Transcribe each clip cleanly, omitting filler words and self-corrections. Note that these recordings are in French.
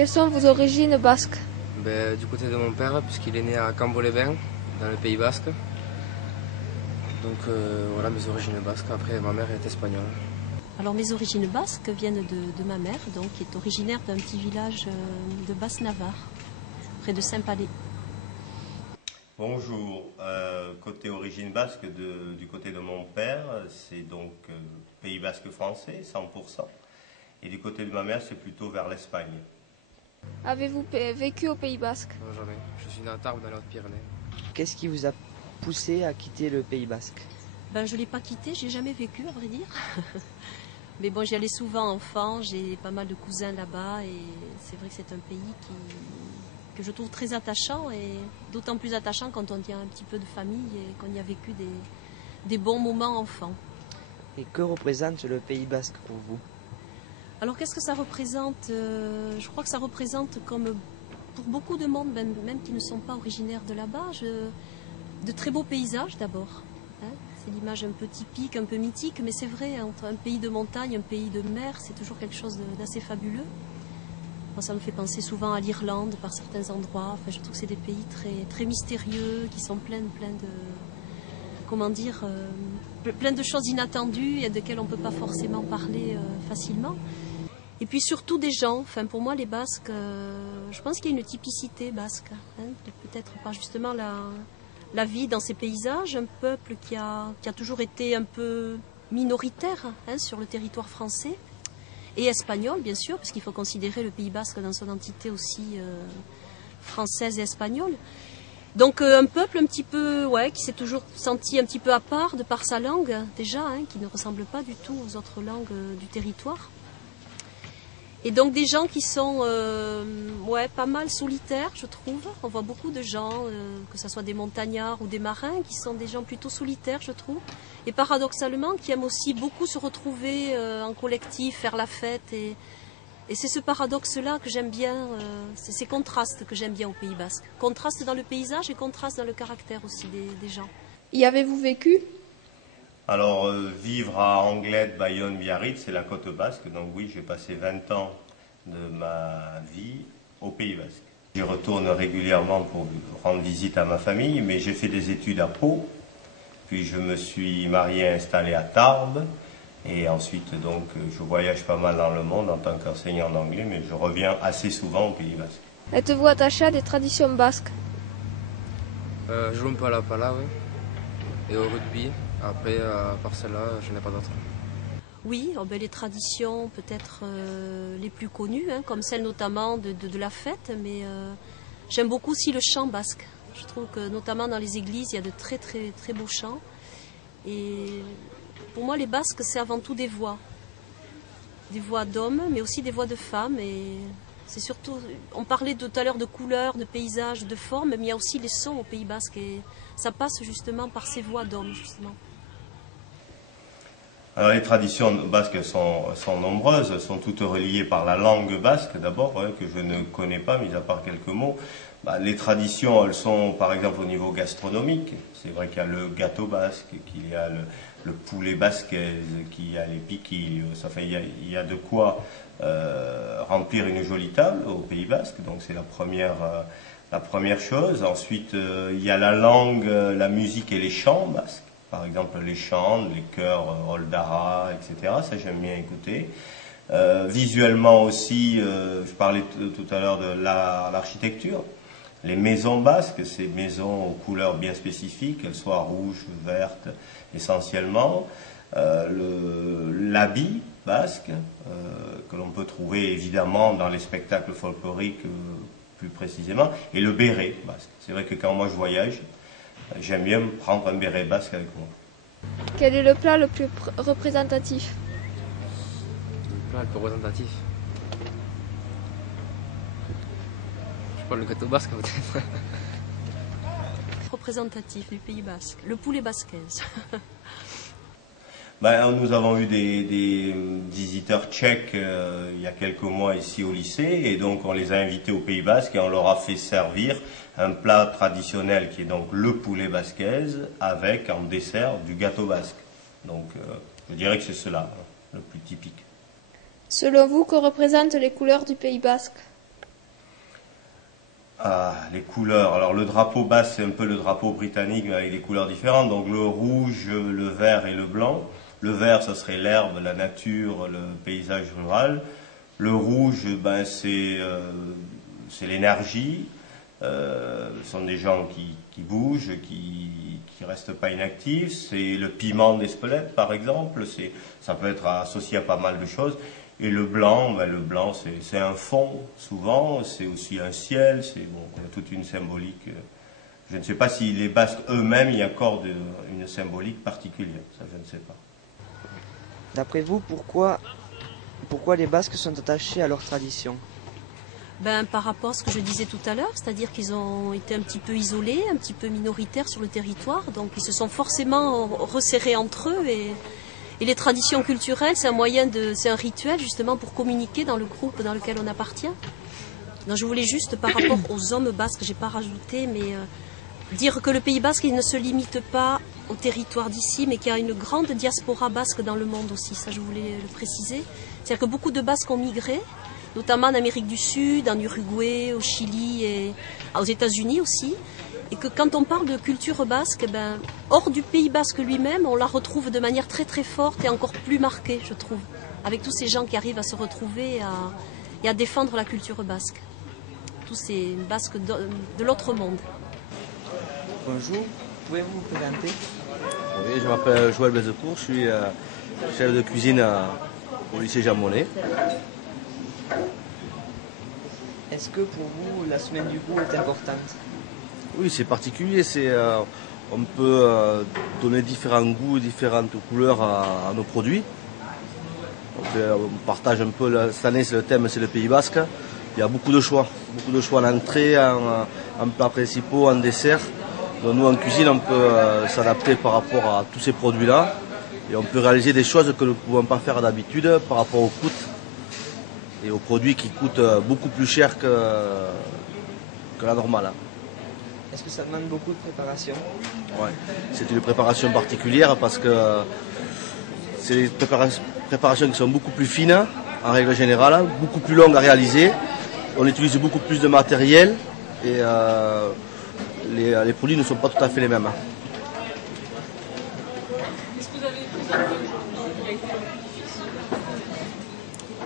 Quelles sont vos origines basques? Du côté de mon père, puisqu'il est né à Cambo-les-Bains, dans le Pays Basque. Donc voilà mes origines basques. Après, ma mère est espagnole. Alors mes origines basques viennent de ma mère, donc, qui est originaire d'un petit village de Basse-Navarre, près de Saint-Palais. Bonjour, côté origine basque, du côté de mon père, c'est donc Pays Basque français, 100%. Et du côté de ma mère, c'est plutôt vers l'Espagne. Avez-vous vécu au Pays Basque? Non, jamais. Je suis né à Tarbes, dans les Hautes-Pyrénées. Qu'est-ce qui vous a poussé à quitter le Pays Basque? Je ne l'ai pas quitté, j'ai jamais vécu, à vrai dire. Mais bon, j'y allais souvent enfant, j'ai pas mal de cousins là-bas et c'est vrai que c'est un pays que je trouve très attachant et d'autant plus attachant quand on y a un petit peu de famille et qu'on y a vécu des bons moments enfants. Et que représente le Pays Basque pour vous? Alors qu'est-ce que ça représente? Je crois que ça représente, comme pour beaucoup de monde, même qui ne sont pas originaires de là-bas, de très beaux paysages d'abord. C'est l'image un peu typique, un peu mythique, mais c'est vrai, entre un pays de montagne, un pays de mer, c'est toujours quelque chose d'assez fabuleux. Ça me fait penser souvent à l'Irlande par certains endroits. Enfin, je trouve que c'est des pays très, très mystérieux, qui sont pleins de, comment dire, plein de choses inattendues et desquelles on ne peut pas forcément parler facilement. Et puis surtout des gens. Enfin, pour moi, les Basques, je pense qu'il y a une typicité basque. Peut-être par justement la vie dans ces paysages, un peuple qui a toujours été un peu minoritaire sur le territoire français et espagnol, bien sûr, parce qu'il faut considérer le Pays Basque dans son entité aussi française et espagnole. Donc un peuple un petit peu, qui s'est toujours senti un petit peu à part de par sa langue déjà, qui ne ressemble pas du tout aux autres langues du territoire. Et donc des gens qui sont pas mal solitaires, je trouve. On voit beaucoup de gens, que ce soit des montagnards ou des marins, qui sont des gens plutôt solitaires, je trouve. Et paradoxalement, qui aiment aussi beaucoup se retrouver en collectif, faire la fête. Et c'est ce paradoxe-là que j'aime bien, c'est ces contrastes que j'aime bien au Pays Basque. Contraste dans le paysage et contraste dans le caractère aussi des gens. Y avez-vous vécu? Alors, vivre à Anglette, Bayonne, Biarritz, c'est la côte basque. Donc oui, j'ai passé 20 ans de ma vie au Pays Basque. J'y retourne régulièrement pour rendre visite à ma famille, mais j'ai fait des études à Pau. Puis je me suis marié et installé à Tarbes. Et ensuite, donc, je voyage pas mal dans le monde en tant qu'enseignant d'anglais, mais je reviens assez souvent au Pays Basque. Êtes-vous attaché à des traditions basques? Je joue un peu à la pala, oui. Et au rugby. Après, à part celle-là, je n'ai pas d'autres. Oui, les traditions peut-être les plus connues, comme celle notamment de la fête, mais j'aime beaucoup aussi le chant basque. Je trouve que notamment dans les églises, il y a de très très très beaux chants. Et pour moi, les Basques, c'est avant tout des voix d'hommes, mais aussi des voix de femmes. Et c'est surtout, on parlait tout à l'heure de couleurs, de paysages, de formes, mais il y a aussi les sons au Pays Basque. Et ça passe justement par ces voix d'hommes, justement. Alors les traditions basques sont nombreuses, sont toutes reliées par la langue basque d'abord, que je ne connais pas, mis à part quelques mots. Les traditions, elles sont par exemple au niveau gastronomique. C'est vrai qu'il y a le gâteau basque, qu'il y a le poulet basquaise, qu'il y a les piquilles. Enfin, il y a de quoi remplir une jolie table au Pays Basque, donc c'est la première chose. Ensuite, il y a la langue, la musique et les chants basques. Par exemple, les chants, les chœurs Oldara, etc. Ça, j'aime bien écouter. Visuellement aussi, je parlais tout à l'heure de l'architecture. Les maisons basques, ces maisons aux couleurs bien spécifiques, qu'elles soient rouges, vertes, essentiellement. L'habit basque, que l'on peut trouver évidemment dans les spectacles folkloriques plus précisément. Et le béret basque. C'est vrai que quand moi je voyage, j'aime bien prendre un béret basque avec moi. Quel est le plat le plus représentatif? Le plat le plus représentatif? Je parle le gâteau basque peut-être. Représentatif du Pays Basque, le poulet basquaise. Nous avons eu des visiteurs tchèques il y a quelques mois ici au lycée, et donc on les a invités au Pays Basque et on leur a fait servir un plat traditionnel qui est donc le poulet basquaise avec en dessert du gâteau basque. Donc je dirais que c'est cela le plus typique. Selon vous, que représentent les couleurs du Pays Basque? les couleurs. Alors le drapeau basque, c'est un peu le drapeau britannique, mais avec des couleurs différentes. Donc le rouge, le vert et le blanc. Le vert, ça serait l'herbe, la nature, le paysage rural. Le rouge, ben, c'est l'énergie. Ce sont des gens qui bougent, qui restent pas inactifs. C'est le piment d'Espelette, par exemple. Ça peut être associé à pas mal de choses. Et le blanc, c'est un fond, souvent. C'est aussi un ciel. Il y a toute une symbolique. Je ne sais pas si les Basques eux-mêmes y accordent une symbolique particulière. Ça, je ne sais pas. D'après vous, pourquoi les Basques sont attachés à leur tradition? Par rapport à ce que je disais tout à l'heure, c'est-à-dire qu'ils ont été un petit peu isolés, un petit peu minoritaires sur le territoire, donc ils se sont forcément resserrés entre eux et les traditions culturelles, c'est un rituel justement pour communiquer dans le groupe dans lequel on appartient. Donc je voulais juste par rapport aux hommes basques, j'ai pas rajouté, mais dire que le Pays basque il ne se limite pas au territoire d'ici, mais qu'il y a une grande diaspora basque dans le monde aussi, ça je voulais le préciser. C'est-à-dire que beaucoup de Basques ont migré, notamment en Amérique du Sud, en Uruguay, au Chili et aux États-Unis aussi. Et que quand on parle de culture basque, hors du Pays basque lui-même, on la retrouve de manière très très forte et encore plus marquée, je trouve. Avec tous ces gens qui arrivent à se retrouver et à défendre la culture basque. Tous ces Basques de l'autre monde. Bonjour, pouvez-vous vous présenter? Oui, je m'appelle Joël Bezecourt, je suis chef de cuisine au lycée Jean Monnet. Est-ce que pour vous, la semaine du goût est importante? Oui, c'est particulier, on peut donner différents goûts et différentes couleurs à nos produits. Donc, on partage un peu, cette année le thème c'est le Pays basque. Il y a beaucoup de choix en entrée, en plats principaux, en dessert. Donc nous en cuisine on peut s'adapter par rapport à tous ces produits-là et on peut réaliser des choses que nous ne pouvons pas faire d'habitude par rapport au coût et aux produits qui coûtent beaucoup plus cher que la normale. Est-ce que ça demande beaucoup de préparation? Ouais, c'est une préparation particulière parce que c'est des préparations qui sont beaucoup plus fines en règle générale, beaucoup plus longues à réaliser. On utilise beaucoup plus de matériel et les produits ne sont pas tout à fait les mêmes. Est-ce que vous avez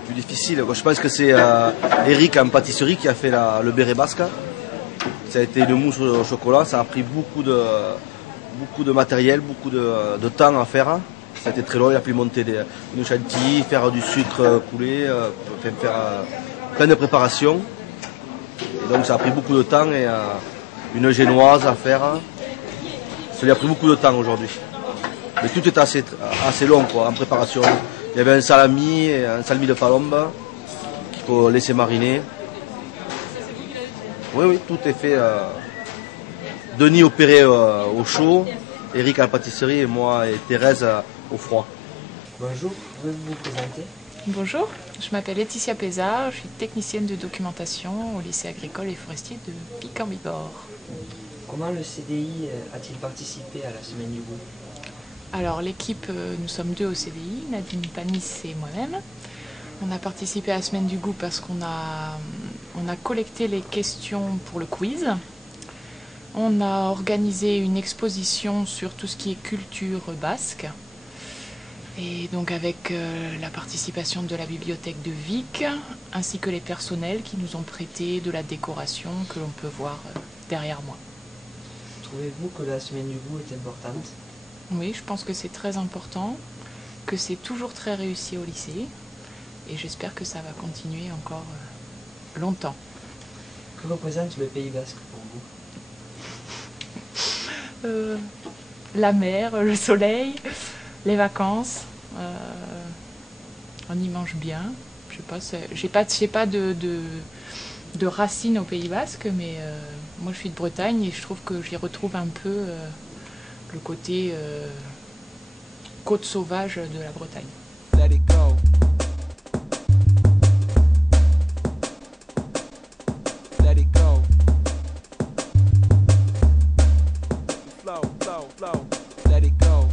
Plus difficile, je pense que c'est Eric en pâtisserie qui a fait le béret basque. Ça a été une mousse au chocolat, ça a pris beaucoup de matériel, beaucoup de temps à faire. Ça a été très long, il a pu monter une chantilly, faire du sucre coulé, faire plein de préparations. Et donc ça a pris beaucoup de temps et une génoise à faire. Ça lui a pris beaucoup de temps aujourd'hui. Mais tout est assez long en préparation. Il y avait un salami de palombe qu'il faut laisser mariner. Oui, tout est fait. Denis opéré au chaud, Eric à la pâtisserie et moi et Thérèse au froid. Bonjour, pouvez-vous vous présenter? Bonjour, je m'appelle Laetitia Pézard, je suis technicienne de documentation au lycée agricole et forestier de Pic-en-Bigorre. Comment le CDI a-t-il participé à la semaine du goût? Alors l'équipe, nous sommes deux au CDI, Nadine Panis et moi-même. On a participé à la semaine du goût parce qu'on a collecté les questions pour le quiz. On a organisé une exposition sur tout ce qui est culture basque. Et donc avec la participation de la bibliothèque de Vic, ainsi que les personnels qui nous ont prêté de la décoration que l'on peut voir derrière moi. Trouvez-vous que la semaine du goût est importante? Oui, je pense que c'est très important, que c'est toujours très réussi au lycée. Et j'espère que ça va continuer encore longtemps. Que représente le Pays basque pour vous? La mer, le soleil, les vacances. On y mange bien. Je sais pas, j'ai pas de racines au Pays basque, mais moi je suis de Bretagne et je trouve que j'y retrouve un peu le côté côte sauvage de la Bretagne. Let it go. Let it go. Flow, flow, flow. Let it go.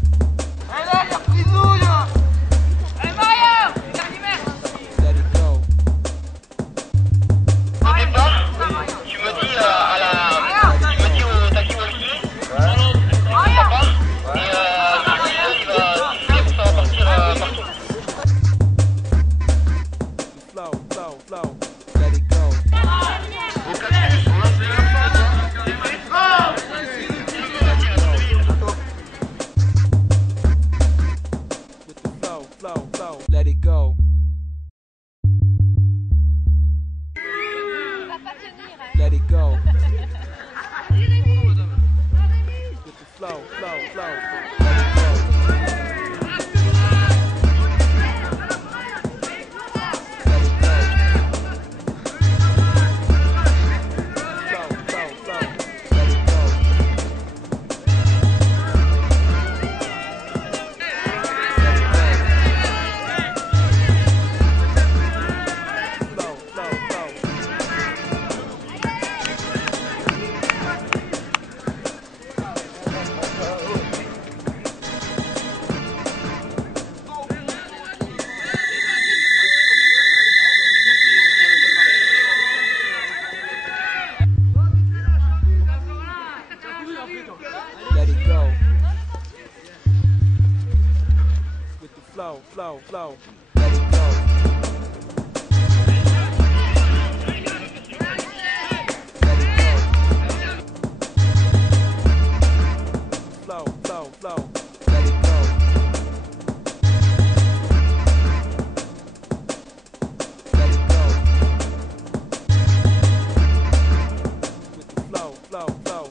Tu me dis Let it go. With the flow, flow, flow. Let it go. Flow, flow, flow. Let it go. Let it go. With the flow, flow, flow.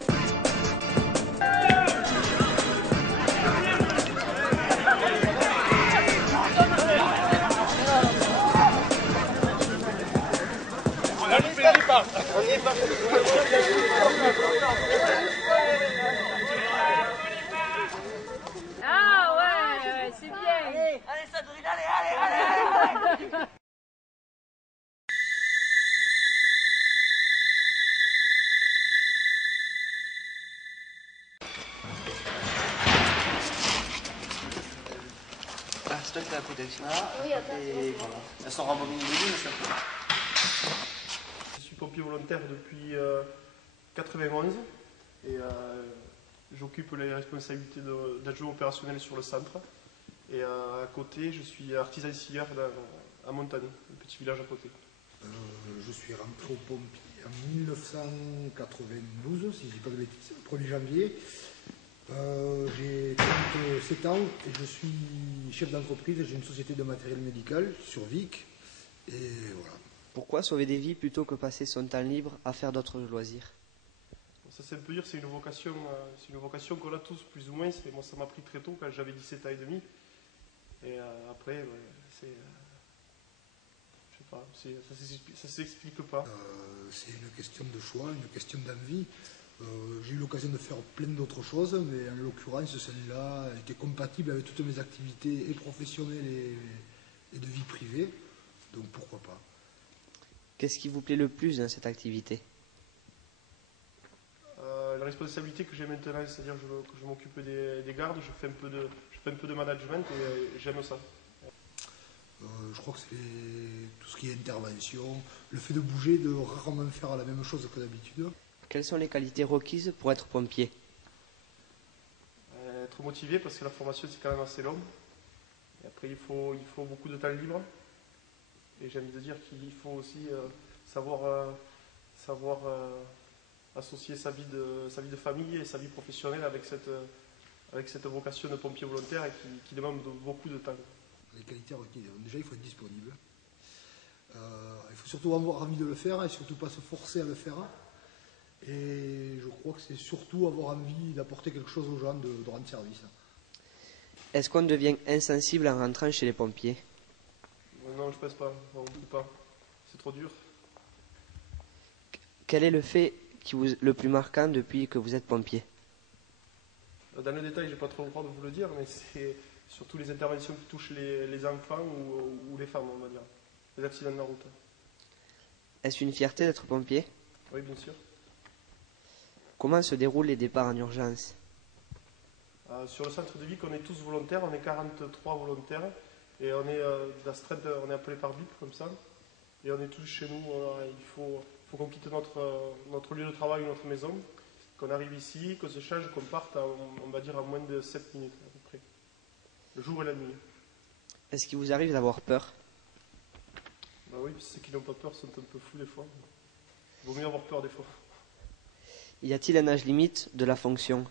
Ah ouais, c'est bien. Ah, c'est toi qui as la protection. Et voilà. Elles sont rembobinées de mais ça peut. Je suis pompier volontaire depuis 91 et j'occupe les responsabilités d'adjoint opérationnel sur le centre. Et à côté, je suis artisan scieur à Montagne, un petit village à côté. Je suis rentré au pompier en 1992, si je ne dis pas de bêtises, le 1er janvier. J'ai 37 ans et je suis chef d'entreprise. J'ai une société de matériel médical sur Vic. Et voilà. Pourquoi sauver des vies plutôt que passer son temps libre à faire d'autres loisirs? Ça, c'est un peu dire, c'est une vocation qu'on a tous plus ou moins. Moi, ça m'a pris très tôt quand j'avais 17 ans et demi. Et après, je sais pas, ça s'explique pas. C'est une question de choix, une question d'envie. J'ai eu l'occasion de faire plein d'autres choses, mais en l'occurrence, celle-là était compatible avec toutes mes activités et professionnelles et de vie privée. Donc pourquoi pas. Qu'est-ce qui vous plaît le plus dans cette activité? La responsabilité que j'ai maintenant, c'est-à-dire que je m'occupe des gardes, je fais un peu de management et j'aime ça. Je crois que c'est tout ce qui est intervention, le fait de bouger, de rarement faire la même chose que d'habitude. Quelles sont les qualités requises pour être pompier? Être motivé parce que la formation c'est quand même assez long. Et après il faut beaucoup de temps libre. Et j'ai envie de dire qu'il faut aussi savoir associer sa vie de famille et sa vie professionnelle avec cette vocation de pompier volontaire et qui demande beaucoup de temps. Les qualités requises, déjà il faut être disponible. Il faut surtout avoir envie de le faire et surtout pas se forcer à le faire. Et je crois que c'est surtout avoir envie d'apporter quelque chose aux gens, de rendre service. Est-ce qu'on devient insensible en rentrant chez les pompiers? Non, je pense pas, on ne peut pas. C'est trop dur. Quel est le fait qui vous le plus marquant depuis que vous êtes pompier? Dans le détail, je n'ai pas trop le droit de vous le dire, mais c'est surtout les interventions qui touchent les enfants ou les femmes, on va dire. Les accidents de la route. Est-ce une fierté d'être pompier? Oui, bien sûr. Comment se déroulent les départs en urgence? Sur le centre de Vic, on est tous volontaires, on est 43 volontaires. Et on est d'astreinte, on est appelé par BIP comme ça. Et on est tous chez nous. Il faut qu'on quitte notre lieu de travail ou notre maison, qu'on arrive ici, qu'on se change, qu'on parte, on va dire, à moins de 7 minutes à peu près. Le jour et la nuit. Est-ce qu'il vous arrive d'avoir peur? Bah oui, ceux qui n'ont pas peur sont un peu fous des fois. Il vaut mieux avoir peur des fois. Y a-t-il un âge limite de la fonction?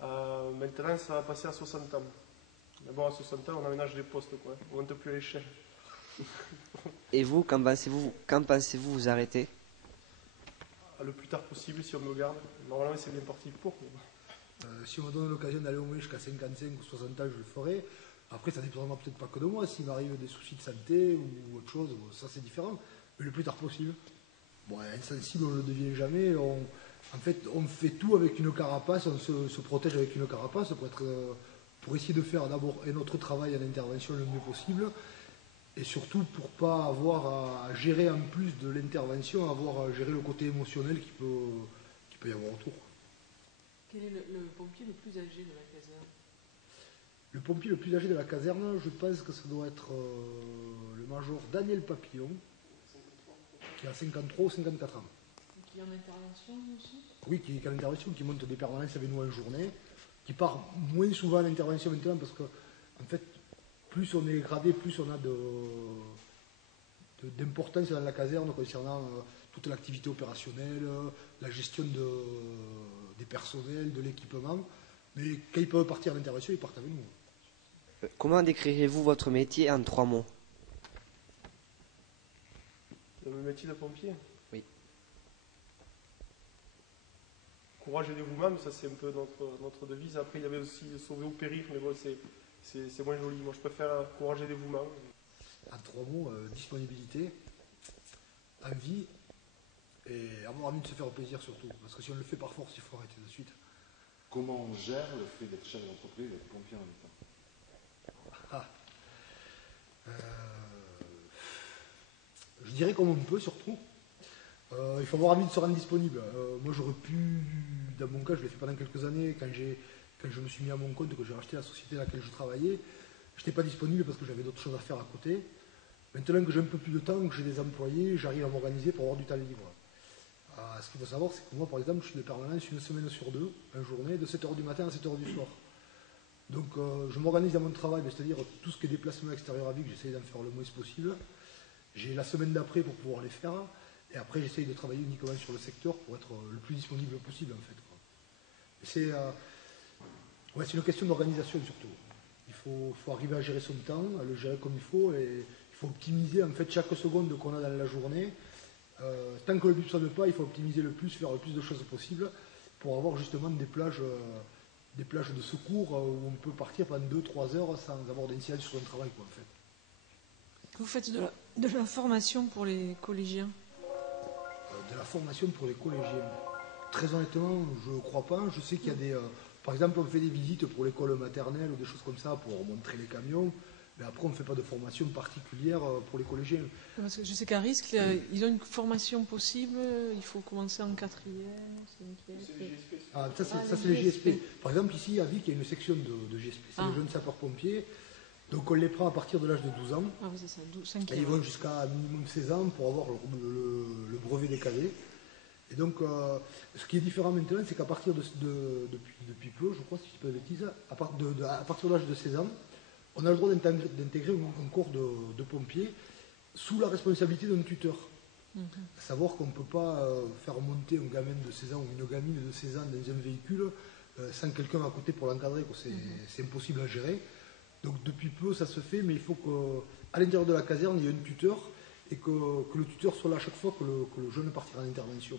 Maintenant, ça va passer à 60 ans. Mais bon, à 60 ans, on aménage les postes, quoi. On ne monte plus à l'échelle. Et vous, quand pensez-vous vous arrêter? Le plus tard possible, si on me garde. Normalement, c'est bien parti pour. Si on me donne l'occasion d'aller au moins jusqu'à 55 ou 60 ans, je le ferai. Après, ça dépendra peut-être pas que de moi. S'il m'arrive des soucis de santé ou autre chose, ça c'est différent. Mais le plus tard possible. Bon, insensible, on ne le devient jamais. En fait, on fait tout avec une carapace, on se protège avec une carapace pour essayer de faire d'abord notre travail en intervention le mieux possible. Et surtout pour ne pas avoir à gérer en plus de l'intervention, avoir à gérer le côté émotionnel qui peut y avoir autour. Quel est le pompier le plus âgé de la caserne? Le pompier le plus âgé de la caserne, je pense que ça doit être le major Daniel Papillon, qui a 53 ou 54 ans. Et qui est en intervention aussi? Oui, qui est en intervention, qui monte des permanences avec nous en journée, qui part moins souvent en intervention maintenant parce que, en fait, plus on est gradé, plus on a d'importance dans la caserne concernant toute l'activité opérationnelle, la gestion des personnels, de l'équipement. Mais quand ils peuvent partir à l'intervention, ils partent avec nous. Comment décrirez-vous votre métier en 3 mots? Le métier de pompier? Oui. Courage et dévouement, mais ça c'est un peu notre devise. Après il y avait aussi sauver au péril, mais bon c'est moins joli. Moi je préfère courage et dévouement. En 3 mots, disponibilité, envie et avoir envie de se faire plaisir surtout. Parce que si on le fait par force, il faut arrêter de suite. Comment on gère le fait d'être chef d'entreprise et d'être pompier en même temps? Je dirais comme on peut surtout. Il faut avoir envie de se rendre disponible. Moi j'aurais pu, dans mon cas, je l'ai fait pendant quelques années, quand je me suis mis à mon compte, que j'ai racheté la société à laquelle je travaillais, je n'étais pas disponible parce que j'avais d'autres choses à faire à côté. Maintenant que j'ai un peu plus de temps, que j'ai des employés, j'arrive à m'organiser pour avoir du temps libre. Ce qu'il faut savoir, c'est que moi, par exemple, je suis de permanence une semaine sur 2, en journée, de 7h du matin à 7h du soir. Donc je m'organise dans mon travail, c'est-à-dire tout ce qui est déplacement extérieur à vie, j'essaye d'en faire le moins possible. J'ai la semaine d'après pour pouvoir les faire, et après j'essaye de travailler uniquement sur le secteur pour être le plus disponible possible en fait. C'est une question d'organisation surtout. Il faut arriver à gérer son temps, à le gérer comme il faut, et il faut optimiser en fait chaque seconde qu'on a dans la journée. Tant que le but ne sonne pas, il faut optimiser le plus, faire le plus de choses possible pour avoir justement des plages de secours où on peut partir pendant 2-3 heures sans avoir d'incidence sur son travail en fait. Vous faites de la formation pour les collégiens? De la formation pour les collégiens. Très honnêtement, je ne crois pas. Je sais qu'il y a des... par exemple, on fait des visites pour l'école maternelle ou des choses comme ça pour montrer les camions. Mais après, on ne fait pas de formation particulière pour les collégiens. Parce que je sais qu'à Risque, ils ont une formation possible. Il faut commencer en 4e. Ça, c'est les GSP. Par exemple, ici, à Vic, il y a une section de GSP. C'est les jeunes sapeurs-pompiers. Donc, on les prend à partir de l'âge de 12 ans. Ah oui, c'est ça, 5 ans. Et ils vont jusqu'à minimum 16 ans pour avoir le brevet des cadets. Et donc, ce qui est différent maintenant, c'est qu'à partir depuis peu, je crois, si je ne dis pas de bêtises, à partir de l'âge de 16 ans, on a le droit d'intégrer un corps de pompiers sous la responsabilité d'un tuteur. À savoir qu'on ne peut pas faire monter un gamin de 16 ans ou une gamine de 16 ans dans un véhicule sans quelqu'un à côté pour l'encadrer. C'est impossible à gérer. Donc depuis peu ça se fait, mais il faut qu'à l'intérieur de la caserne, il y ait un tuteur et que le tuteur soit là à chaque fois que le jeune partira en intervention.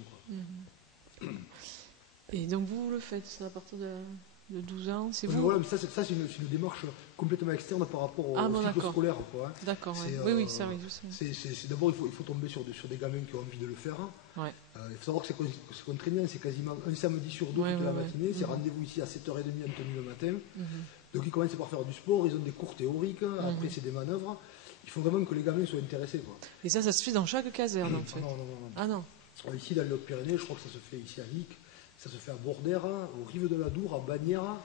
Et donc vous le faites ça à partir de 12 ans, c'est vous? Voilà, mais ça c'est une démarche complètement externe par rapport au cycle scolaire. D'accord, oui, ça oui. D'abord il faut tomber sur des gamins qui ont envie de le faire. Ouais. Il faut savoir que c'est contraignant, c'est quasiment un samedi sur 2 toute la matinée, c'est rendez-vous ici à 7h30 en tenue le matin. Donc ils commencent par faire du sport, ils ont des cours théoriques, après c'est des manœuvres. Il faut vraiment que les gamins soient intéressés. Et ça se fait dans chaque caserne en fait? Non. Ah non. Ici dans le Hautes-Pyrénées, je crois que ça se fait ici à Vic, ça se fait à Bordère, aux Rives de la Dour, à Bagnères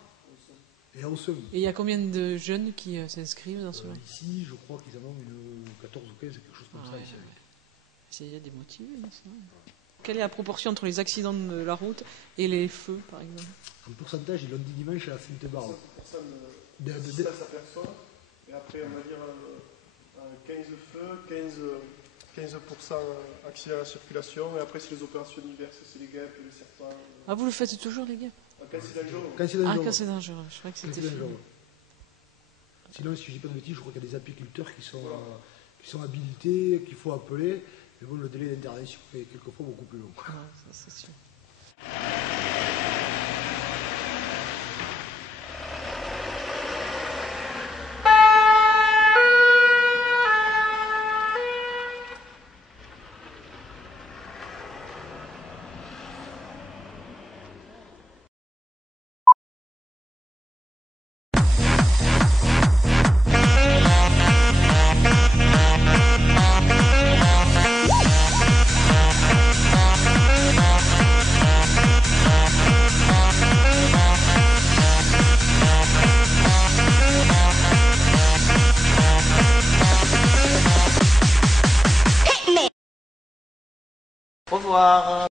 et à Aussem. Et il y a combien de jeunes qui s'inscrivent dans ce Ici, je crois qu'ils en ont une 14 ou 15, quelque chose comme ça. Ici. Il y a des motivés. Quelle est la proportion entre les accidents de la route et les feux, par exemple? En pourcentage, ils l'ont dit dimanche à la Sainte-Barbe. 100% de distance à personne. Et après, on va dire 15 feux, 15% accident à la circulation. Et après, c'est les opérations diverses, c'est les guêpes, les serpents. Ah, vous le faites toujours, les guêpes? Quand c'est dangereux. Quand c'est dangereux. Je crois que c'était dangereux. Sinon, si je ne dis pas de bêtises, je crois qu'il y a des apiculteurs qui sont habilités, qu'il faut appeler. Mais bon, le délai d'intervention est quelquefois beaucoup plus long. Ça, c'est sûr. revoir.